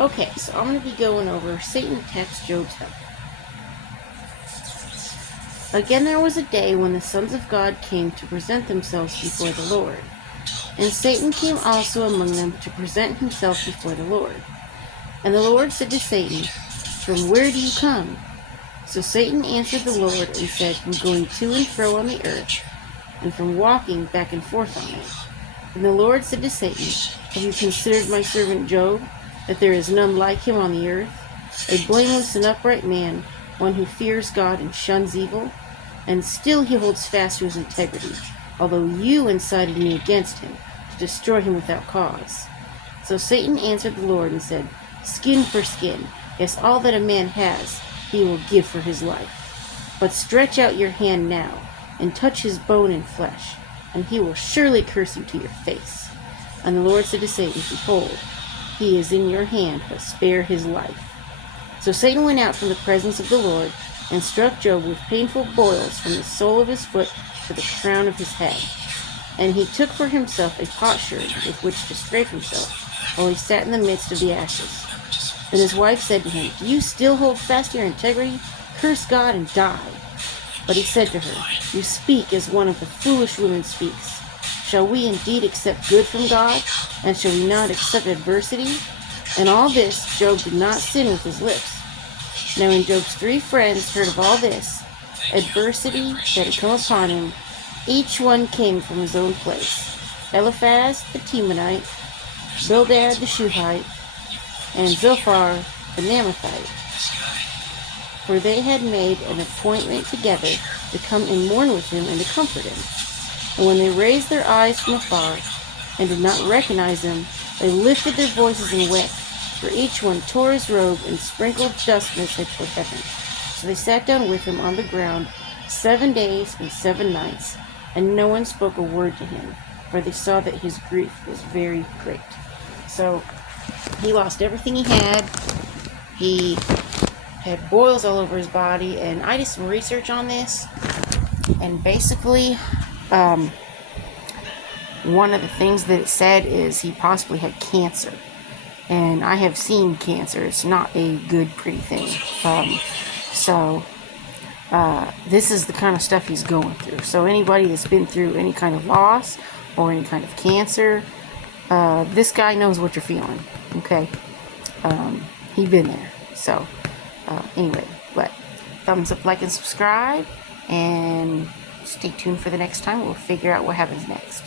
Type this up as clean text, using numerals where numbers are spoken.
Okay, so I'm going to be going over Satan attacks Job's health. Again, there was a day when the sons of God came to present themselves before the Lord. And Satan came also among them to present himself before the Lord. And the Lord said to Satan, "From where do you come?" So Satan answered the Lord and said, "From going to and fro on the earth, and from walking back and forth on it." And the Lord said to Satan, "Have you considered my servant Job, that there is none like him on the earth, a blameless and upright man, one who fears God and shuns evil? And still he holds fast to his integrity, although you incited me against him, to destroy him without cause." So Satan answered the Lord and said, "Skin for skin, yes, all that a man has, he will give for his life. But stretch out your hand now, and touch his bone and flesh, and he will surely curse you to your face." And the Lord said to Satan, "Behold, he is in your hand, but spare his life." So Satan went out from the presence of the Lord, and struck Job with painful boils from the sole of his foot to the crown of his head. And he took for himself a potsherd with which to scrape himself, while he sat in the midst of the ashes. And his wife said to him, "Do you still hold fast to your integrity? Curse God and die." But he said to her, "You speak as one of the foolish women speaks. Shall we indeed accept good from God, and shall we not accept adversity?" And all this Job did not sin with his lips. Now when Job's 3 friends heard of all this adversity that had come upon him, each one came from his own place: Eliphaz the Temanite, Bildad the Shuhite, and Zophar the Naamathite. For they had made an appointment together to come and mourn with him and to comfort him. And when they raised their eyes from afar and did not recognize him, they lifted their voices and wept, for each one tore his robe and sprinkled dust in his head toward heaven. So they sat down with him on the ground 7 days and 7 nights, and no one spoke a word to him, for they saw that his grief was very great. So he lost everything he had. He had boils all over his body, and I did some research on this, and basically one of the things that it said is he possibly had cancer. And I have seen cancer. It's not a good, pretty thing. This is the kind of stuff he's going through. So anybody that's been through any kind of loss or any kind of cancer, this guy knows what you're feeling. Okay? He's been there. So, anyway, but thumbs up, like, and subscribe. And stay tuned for the next time. We'll figure out what happens next.